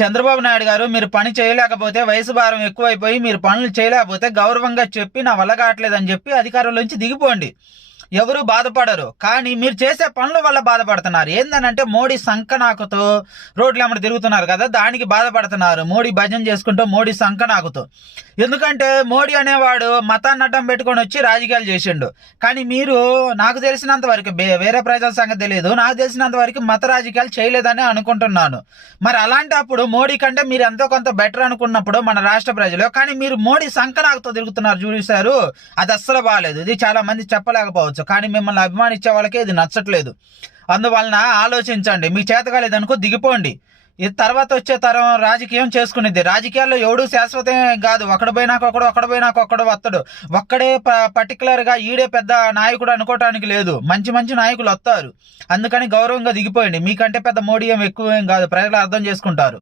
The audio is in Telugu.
చంద్రబాబు నాయుడు గారు మీరు పని చేయలేకపోతే వయసు భారం ఎక్కువైపోయి మీరు పనులు చేయలేకపోతే గౌరవంగా చెప్పి నా వల్ల కావట్లేదని చెప్పి అధికారుల నుంచి దిగిపోండి. ఎవరు బాధపడరు. కానీ మీరు చేసే పనుల వల్ల బాధపడుతున్నారు. ఏందనంటే మోడీ సంకనాకుతో రోడ్లు ఎమ్మడి తిరుగుతున్నారు కదా దానికి బాధపడుతున్నారు. మోడీ భజన చేసుకుంటూ మోడీ సంకనాకుతో. ఎందుకంటే మోడీ అనేవాడు మతాన్ని అడ్డం పెట్టుకొని వచ్చి రాజకీయాలు చేసిండు. కానీ మీరు నాకు తెలిసినంత వరకు వేరే ప్రజల సంగతి తెలియదు. నాకు తెలిసినంత వరకు మత రాజకీయాలు చేయలేదని అనుకుంటున్నాను. మరి అలాంటప్పుడు మోడీ కంటే మీరు ఎంతో కొంత బెటర్ అనుకున్నప్పుడు మన రాష్ట్ర ప్రజలు కానీ మీరు మోడీ సంకనాకుతో తిరుగుతున్నారు చూసారు అది అస్సలు బాగాలేదు ఇది చాలా మంది చెప్పలేకపోవచ్చు. కానీ మిమ్మల్ని అభిమానించే వాళ్ళకి ఇది నచ్చట్లేదు. అందువలన ఆలోచించండి. మీ చేతగాలేదనుకో దిగిపోండి. ఇది తర్వాత వచ్చే తరం రాజకీయం చేసుకునేది. రాజకీయాల్లో ఎవడు శాశ్వతం కాదు. ఒకడు పోయినాక ఒకడు ఒకడు పోయినాక ఒకడు వస్తాడు ఒక్కడే ప- ఈడే పెద్ద నాయకుడు అనుకోవటానికి లేదు. మంచి మంచి నాయకులు వస్తారు అందుకని గౌరవంగా దిగిపోయండి మీకంటే పెద్ద మోడీ ఏం ఎక్కువ ఏం కాదు. ప్రజలు అర్థం చేసుకుంటారు.